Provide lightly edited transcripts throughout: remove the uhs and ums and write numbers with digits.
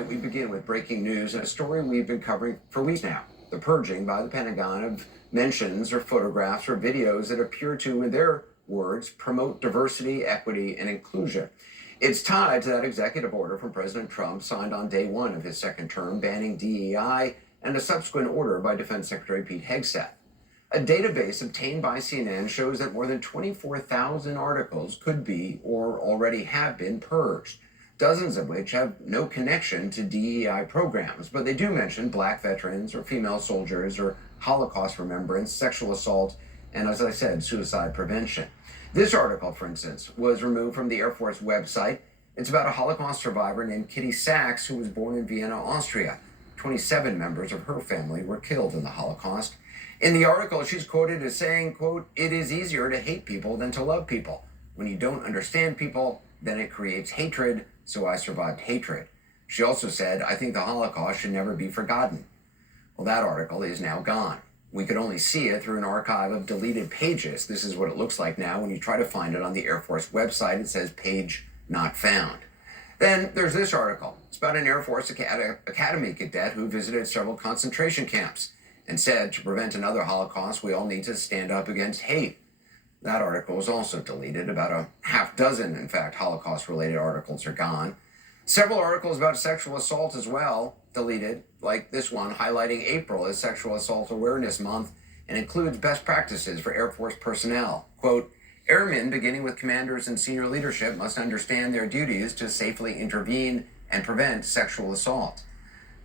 tonight, we begin with breaking news and a story we've been covering for weeks now. The purging by the Pentagon of mentions or photographs or videos that appear to, in their words, promote diversity, equity, and inclusion. It's tied to that executive order from President Trump signed on day one of his second term banning DEI and a subsequent order by Defense Secretary Pete Hegseth. A database obtained by CNN shows that more than 24,000 articles could be or already have been purged, dozens of which have no connection to DEI programs, but they do mention Black veterans or female soldiers or Holocaust remembrance, sexual assault, and, as I said, suicide prevention. This article, for instance, was removed from the Air Force website. It's about a Holocaust survivor named Kitty Sachs, who was born in Vienna, Austria. 27 members of her family were killed in the Holocaust. In the article, she's quoted as saying, quote, "It is easier to hate people than to love people. When you don't understand people, then it creates hatred, so I survived hatred." She also said, "I think the Holocaust should never be forgotten." Well, that article is now gone. We could only see it through an archive of deleted pages. This is what it looks like now. When you try to find it on the Air Force website, it says page not found. Then there's this article. It's about an Air Force Academy cadet who visited several concentration camps and said, to prevent another Holocaust, we all need to stand up against hate. That article was also deleted. About a half dozen, in fact, Holocaust-related articles are gone. Several articles about sexual assault as well, deleted, like this one highlighting April as Sexual Assault Awareness Month and includes best practices for Air Force personnel. Quote, "Airmen, beginning with commanders and senior leadership, must understand their duties to safely intervene and prevent sexual assault."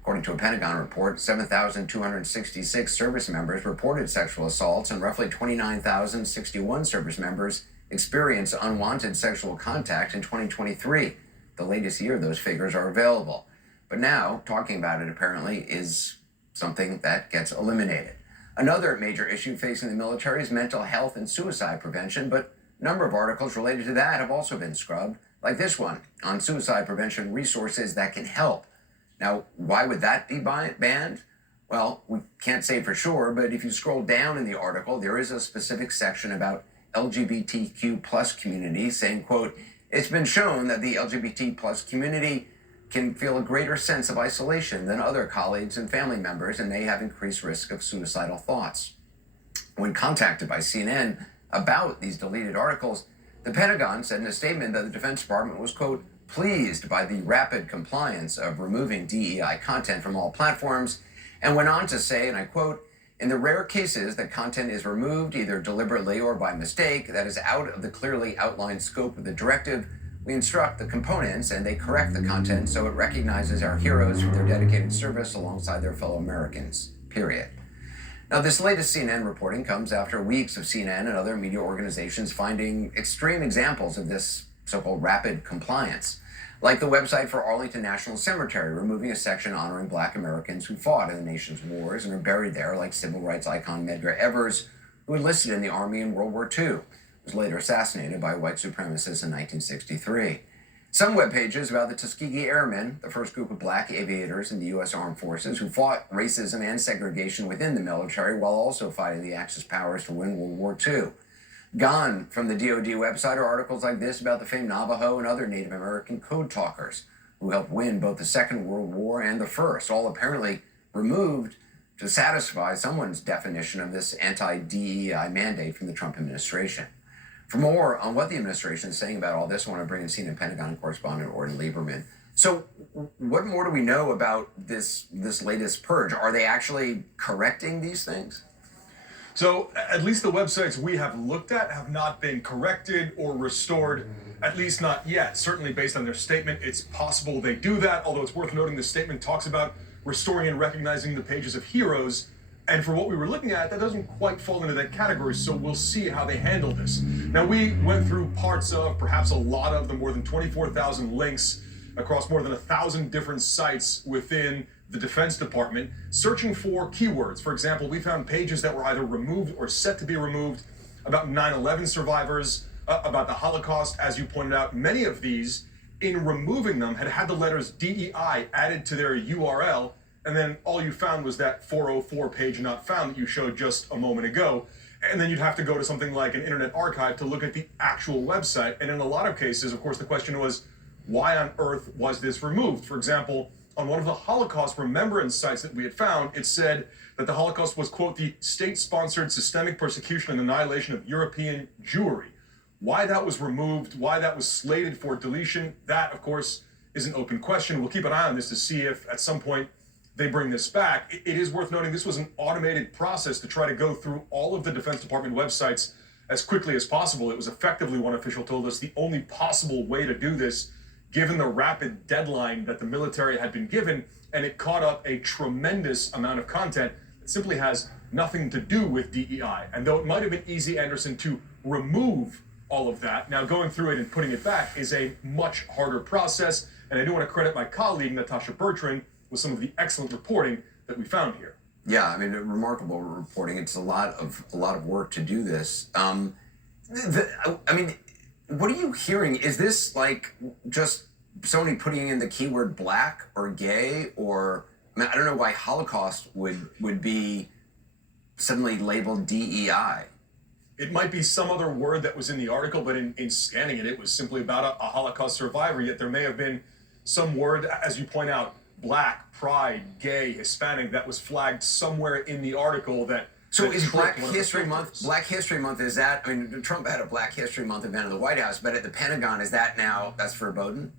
According to a Pentagon report, 7,266 service members reported sexual assaults and roughly 29,061 service members experienced unwanted sexual contact in 2023. The latest year those figures are available. But now, talking about it apparently is something that gets eliminated. Another major issue facing the military is mental health and suicide prevention, but a number of articles related to that have also been scrubbed, like this one on suicide prevention resources that can help. Now, why would that be banned? Well, we can't say for sure, but if you scroll down in the article, there is a specific section about LGBTQ plus community saying, quote, "It's been shown that the LGBT plus community can feel a greater sense of isolation than other colleagues and family members, and they have increased risk of suicidal thoughts." When contacted by CNN about these deleted articles, the Pentagon said in a statement that the Defense Department was, quote, "pleased by the rapid compliance of removing DEI content from all platforms," and went on to say, and I quote, "In the rare cases that content is removed either deliberately or by mistake that is out of the clearly outlined scope of the directive, we instruct the components and they correct the content so it recognizes our heroes for their dedicated service alongside their fellow Americans, period." Now, this latest CNN reporting comes after weeks of CNN and other media organizations finding extreme examples of this so-called rapid compliance, like the website for Arlington National Cemetery removing a section honoring Black Americans who fought in the nation's wars and are buried there, like civil rights icon Medgar Evers, who enlisted in the Army in World War II, was later assassinated by white supremacists in 1963. Some web pages about the Tuskegee Airmen, the first group of Black aviators in the U.S. Armed Forces who fought racism and segregation within the military while also fighting the Axis powers to win World War II. Gone from the DoD website are articles like this about the famed Navajo and other Native American code talkers who helped win both the Second World War and the First, all apparently removed to satisfy someone's definition of this anti-DEI mandate from the Trump administration. For more on what the administration is saying about all this, I want to bring in CNN Pentagon correspondent Orrin Lieberman. So what more do we know about this latest purge? Are they actually correcting these things? So at least the websites we have looked at have not been corrected or restored, at least not yet. Certainly based on their statement, it's possible they do that, although it's worth noting the statement talks about restoring and recognizing the pages of heroes. And for what we were looking at, that doesn't quite fall into that category, so we'll see how they handle this. Now, we went through parts of, perhaps a lot of the more than 24,000 links across more than 1,000 different sites within the Defense Department, searching for keywords. For example, we found pages that were either removed or set to be removed about 9/11 survivors, about the Holocaust. As you pointed out, many of these, in removing them, had the letters DEI added to their URL, and then all you found was that 404 page not found that you showed just a moment ago. And then you'd have to go to something like an Internet Archive to look at the actual website. And in a lot of cases, of course, the question was, why on earth was this removed? For example, on one of the Holocaust remembrance sites that we had found, it said that the Holocaust was, quote, the state-sponsored systemic persecution and annihilation of European Jewry. Why that was removed, why that was slated for deletion, that, of course, is an open question. We'll keep an eye on this to see if at some point they bring this back. It is worth noting this was an automated process to try to go through all of the Defense Department websites as quickly as possible. It was effectively, one official told us, the only possible way to do this, given the rapid deadline that the military had been given, and it caught up a tremendous amount of content that simply has nothing to do with DEI. And though it might have been easy, Anderson, to remove all of that, now going through it and putting it back is a much harder process. And I do want to credit my colleague, Natasha Bertrand, with some of the excellent reporting that we found here. Yeah, I mean, remarkable reporting. It's a lot of work to do this. I mean, what are you hearing? Is this like just somebody putting in the keyword black or gay, or I mean, I don't know why Holocaust would be suddenly labeled DEI. It might be some other word that was in the article, but in scanning it, it was simply about a Holocaust survivor. Yet there may have been some word, as you point out, black, pride, gay, Hispanic, that was flagged somewhere in the article that. So is Black History Month? Black History Month, is that? I mean, Trump had a Black History Month event in the White House, but at the Pentagon, is that now? That's verboten?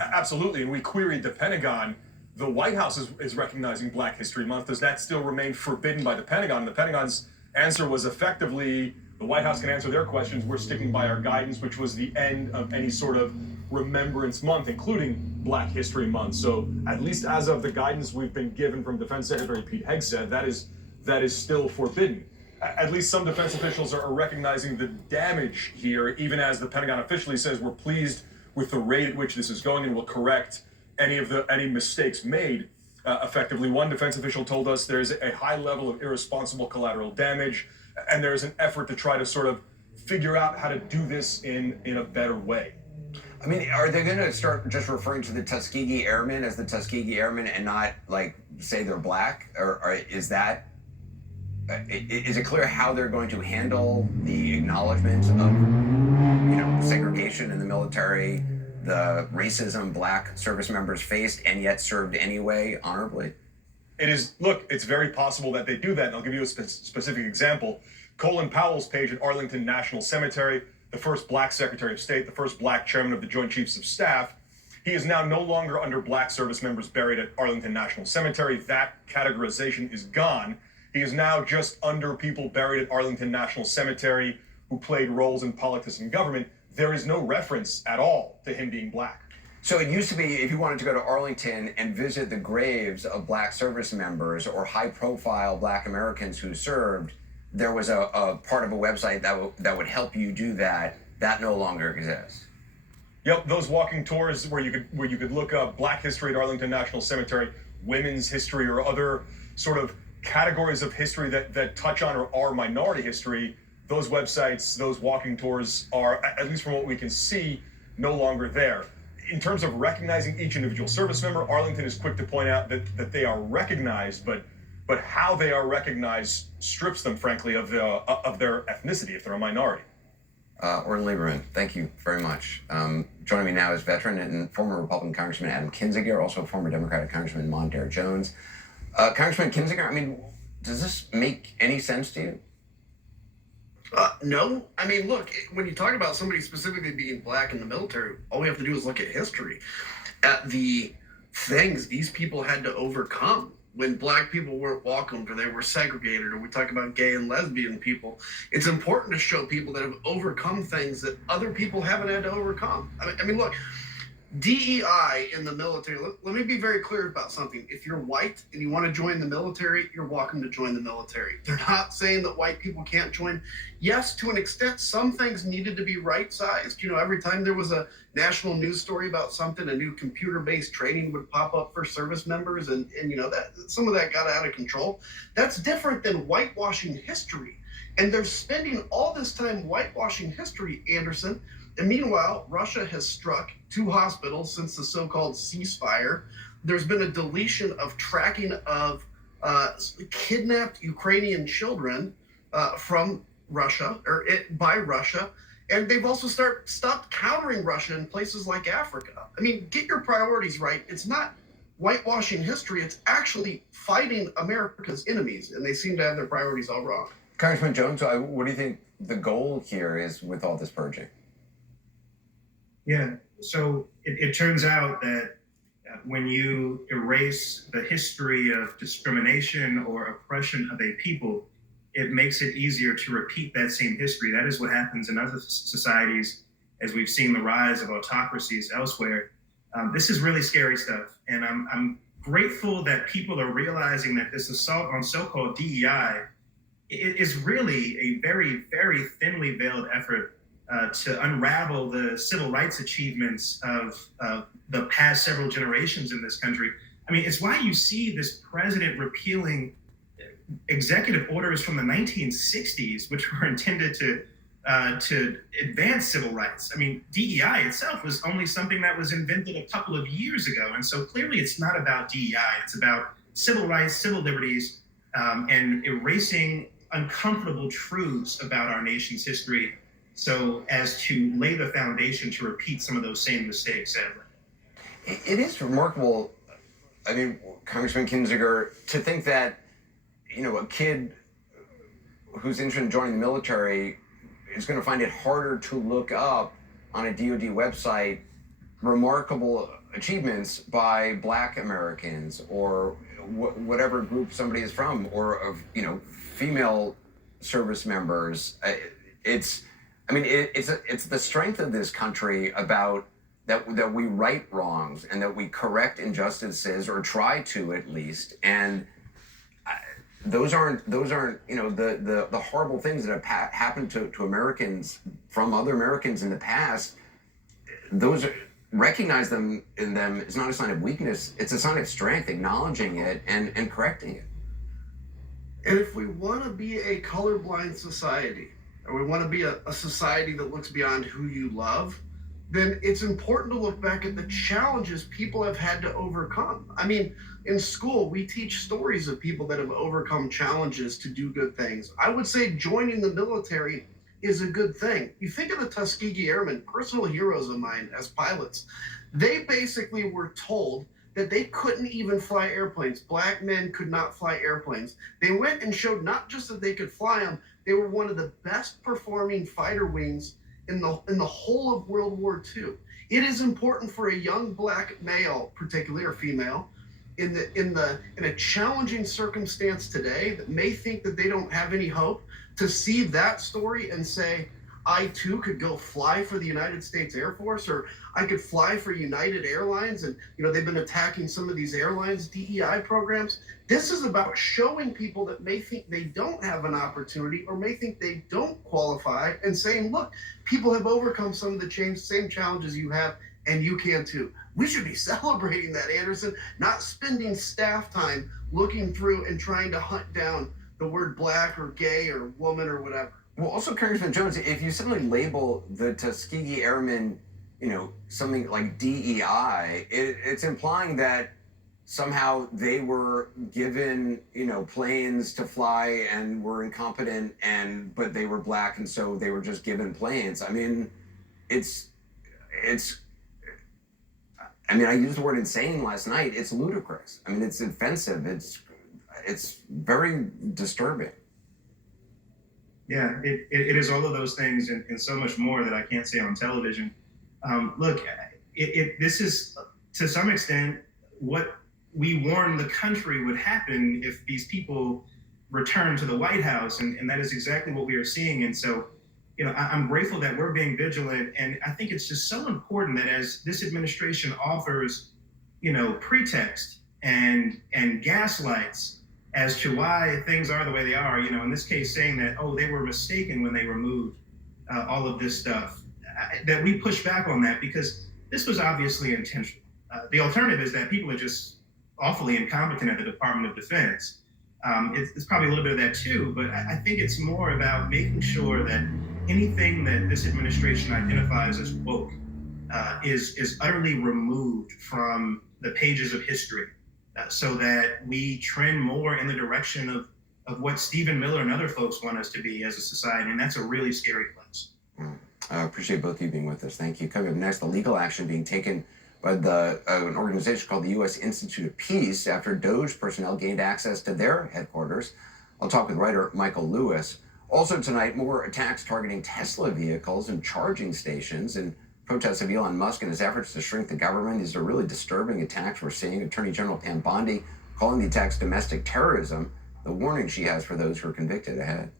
Absolutely, and we queried the Pentagon. The White House is recognizing Black History Month. Does that still remain forbidden by the Pentagon? The Pentagon's answer was effectively, the White House can answer their questions. We're sticking by our guidance, which was the end of any sort of Remembrance Month, including Black History Month. So at least as of the guidance we've been given from Defense Secretary Pete Hegseth, that is still forbidden. At least some defense officials are recognizing the damage here, even as the Pentagon officially says we're pleased with the rate at which this is going and will correct any mistakes made. Effectively, one defense official told us there's a high level of irresponsible collateral damage, and there's an effort to try to sort of figure out how to do this in a better way. I mean, are they going to start just referring to the Tuskegee Airmen as the Tuskegee Airmen and not, like, say they're black? Or is that, is it clear how they're going to handle the acknowledgement of, segregation in the military, the racism black service members faced and yet served anyway honorably? It's very possible that they do that, and I'll give you a specific example. Colin Powell's page at Arlington National Cemetery, the first black Secretary of State, the first black chairman of the Joint Chiefs of Staff, he is now no longer under black service members buried at Arlington National Cemetery. That categorization is gone. He is now just under people buried at Arlington National Cemetery who played roles in politics and government. There is no reference at all to him being black. So it used to be, if you wanted to go to Arlington and visit the graves of black service members or high-profile black Americans who served, there was a part of a website that would help you do that. That no longer exists. Yep, those walking tours where you could look up Black history at Arlington National Cemetery, women's history, or other sort of categories of history that touch on or are minority history. Those websites, those walking tours are, at least from what we can see, no longer there. In terms of recognizing each individual service member, Arlington is quick to point out that they are recognized, but how they are recognized strips them, frankly, of their ethnicity if they're a minority. Orrin Lieberman, thank you very much. Joining me now is veteran and former Republican Congressman Adam Kinzinger, also former Democratic Congressman Mondaire Jones. Congressman Kinzinger, I mean, does this make any sense to you? No. I mean, look, when you talk about somebody specifically being black in the military, all we have to do is look at history, at the things these people had to overcome when black people weren't welcomed or they were segregated, or we talk about gay and lesbian people. It's important to show people that have overcome things that other people haven't had to overcome. I mean, look, DEI in the military, let me be very clear about something. If you're white and you want to join the military, you're welcome to join the military. They're not saying that white people can't join. Yes, to an extent, some things needed to be right-sized. Every time there was a national news story about something, a new computer-based training would pop up for service members, and that some of that got out of control. That's different than whitewashing history. And they're spending all this time whitewashing history, Anderson. And meanwhile, Russia has struck 2 hospitals since the so-called ceasefire. There's been a deletion of tracking of kidnapped Ukrainian children from Russia, by Russia. And they've also stopped countering Russia in places like Africa. I mean, get your priorities right. It's not whitewashing history. It's actually fighting America's enemies, and they seem to have their priorities all wrong. Congressman Jones, what do you think the goal here is with all this purging? Yeah, so it turns out that when you erase the history of discrimination or oppression of a people, it makes it easier to repeat that same history. That is what happens in other societies as we've seen the rise of autocracies elsewhere. This is really scary stuff. And I'm grateful that people are realizing that this assault on so-called DEI is really a very, very thinly veiled effort to unravel the civil rights achievements of the past several generations in this country. I mean, it's why you see this president repealing executive orders from the 1960s, which were intended to advance civil rights. I mean, DEI itself was only something that was invented a couple of years ago. And so clearly it's not about DEI. It's about civil rights, civil liberties, and erasing uncomfortable truths about our nation's history so as to lay the foundation to repeat some of those same mistakes, sadly. It is remarkable, I mean, Congressman Kinzinger, to think that, you know, a kid who's interested in joining the military is going to find it harder to look up on a DoD website remarkable achievements by Black Americans or whatever group somebody is from, or of, you know, female service members. It's the strength of this country about that we right wrongs and that we correct injustices, or try to at least. And those aren't you know, the horrible things that have happened to Americans from other Americans in the past. Those are, recognize them in them is not a sign of weakness. It's a sign of strength, acknowledging it and correcting it. And if we want to be a colorblind society, or we want to be a society that looks beyond who you love, then it's important to look back at the challenges people have had to overcome. I mean, in school, we teach stories of people that have overcome challenges to do good things. I would say joining the military is a good thing. You think of the Tuskegee Airmen, personal heroes of mine as pilots. They basically were told that they couldn't even fly airplanes. Black men could not fly airplanes. They went and showed not just that they could fly them, they were one of the best performing fighter wings in the whole of World War II. It is important for a young Black male, particularly, or female, in a challenging circumstance today that may think that they don't have any hope, to see that story and say, I too could go fly for the United States Air Force, or I could fly for United Airlines. And, you know, they've been attacking some of these airlines DEI programs. This is about showing people that may think they don't have an opportunity or may think they don't qualify, and saying, look, people have overcome some of the same challenges you have, and you can too. We should be celebrating that, Anderson, not spending staff time looking through and trying to hunt down the word Black or gay or woman or whatever. Well, also, Congressman Jones, if you suddenly label the Tuskegee Airmen, you know, something like DEI, it's implying that somehow they were given, you know, planes to fly and were incompetent, but they were Black, and so they were just given planes. I mean, I used the word insane last night. It's ludicrous. I mean, it's offensive. It's very disturbing. Yeah, it is all of those things and so much more that I can't say on television. Look, this is to some extent what we warned the country would happen if these people return to the White House, and that is exactly what we are seeing. And so, you know, I'm grateful that we're being vigilant, and I think it's just so important that as this administration offers, you know, pretext and gaslights as to why things are the way they are, you know, in this case saying that, oh, they were mistaken when they removed all of this stuff, that we push back on that, because this was obviously intentional. The alternative is that people are just awfully incompetent at the Department of Defense. It's probably a little bit of that too, but I think it's more about making sure that anything that this administration identifies as woke is utterly removed from the pages of history, so that we trend more in the direction of what Stephen Miller and other folks want us to be as a society, and that's a really scary place. I appreciate both of you being with us. Thank you. Coming up next, the legal action being taken by an organization called the U.S. Institute of Peace after Doge personnel gained access to their headquarters. I'll talk with writer Michael Lewis. Also tonight, more attacks targeting Tesla vehicles and charging stations and protests of Elon Musk and his efforts to shrink the government. These are really disturbing attacks we're seeing. Attorney General Pam Bondi calling the attacks domestic terrorism. The warning she has for those who are convicted ahead.